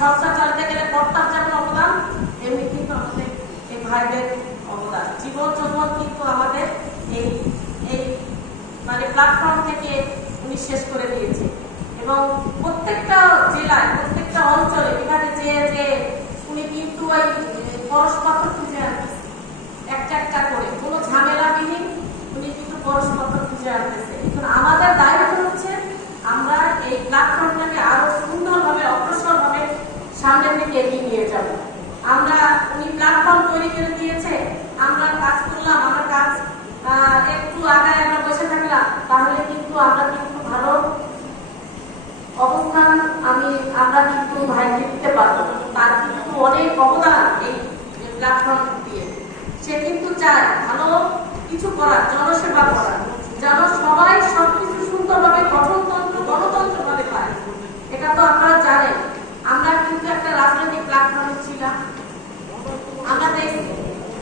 সংসার চালাতে গেলে কর্তার যেমন অবদান, এমনি কিন্তু আমাদের এই ভাইদের অবদান, জীবন যৌবন কিন্তু আমাদের এই এই মানে প্ল্যাটফর্ম থেকে উনি শেষ করে দিয়েছে। এবং প্রত্যেকটা জেলায়, প্রত্যেকটা অঞ্চলে এখানে যে উনি কিন্তু ওই পরস্পর খুঁজে আনতেছে, একটা একটা করে, কোনো ঝামেলাবিহীন উনি কিন্তু পরস্পর খুঁজে আনতেছে। এখন আমাদের দায়িত্ব হচ্ছে আমরা এই প্ল্যাটফর্মটাকে আরো সুন্দরভাবে, অগ্রসরভাবে সামনের দিকে এগিয়ে নিয়ে যাব। আমরা উনি প্ল্যাটফর্ম তৈরি করে দিয়েছে, আমরা কাজ করলাম, আমরা কাজ একটু আগায় আমরা বসে থাকলাম, তাহলে কিন্তু আমরা কিন্তু ভালো অবস্থান আমরা কিন্তু ভাইকে দিতে পারবো। তার কিন্তু অনেক অবদান এই প্ল্যাটফর্ম দিয়ে। সে কিন্তু চায় ভালো কিছু করার, জনসেবা করার, যেন সবাই সবকিছু সুন্দরভাবে গণতন্ত্র ভাবে পায়। এটা তো আপনারা জানেন, আমরা কিন্তু একটা রাজনৈতিক প্ল্যাটফর্মে ছিলাম। আমরা দেখছি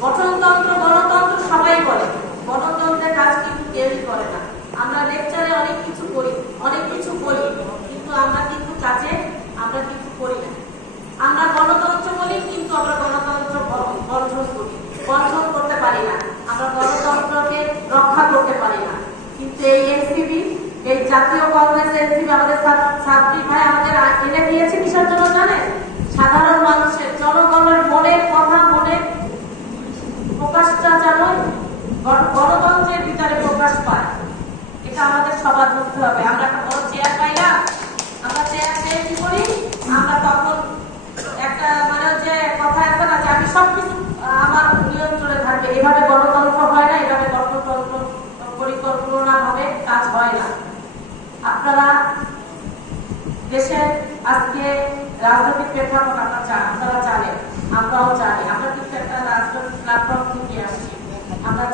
গঠনতন্ত্র গণতন্ত্র সবাই বলে, গণতন্ত্রের কাজ কিন্তু কেউই করে না। আমরা লেকচারে অনেক কিছু করি, অনেক কিছু বলি, কিন্তু আমরা কিন্তু কাজে আমরা কিছু করি না। আমরা গণতন্ত্র বলি, কিন্তু আমরা গণতন্ত্র বর্জন করতে পারি না, আমরা গণতন্ত্রকে রক্ষা করতে পারি না। কিন্তু এই এনসিপি, এই জাতীয় কংগ্রেস এনসিপি আমাদের ছাত্রী ভাই আমাদের এনে দিয়েছে কিসের জন্য জানেন? সাধারণ মানুষের, জনগণের মনের কথা, মনের প্রকাশটা যেন গণতন্ত্রের ভিতরে প্রকাশ পায়, এটা আমাদের সবার বুঝতে হবে। আমরা একটা বড় চেয়ার পাইলাম, আমরা চেয়ার পেয়ে কি করি? আমরা তখন একটা মানে যে কথা আছে না, যে আমি সবকিছু আমার নিয়ন্ত্রণে থাকবে, এভাবে গণতন্ত্র হয় না, এভাবে গণতন্ত্র পরিকল্পনা ভাবে কাজ হয় না। আপনারা দেশের আজকে রাজনৈতিক প্রেক্ষাপট আপনারা জানেন, আমরাও জানি। আমরা কিন্তু একটা রাজনৈতিক প্ল্যাটফর্ম থেকে আসছি। আমরা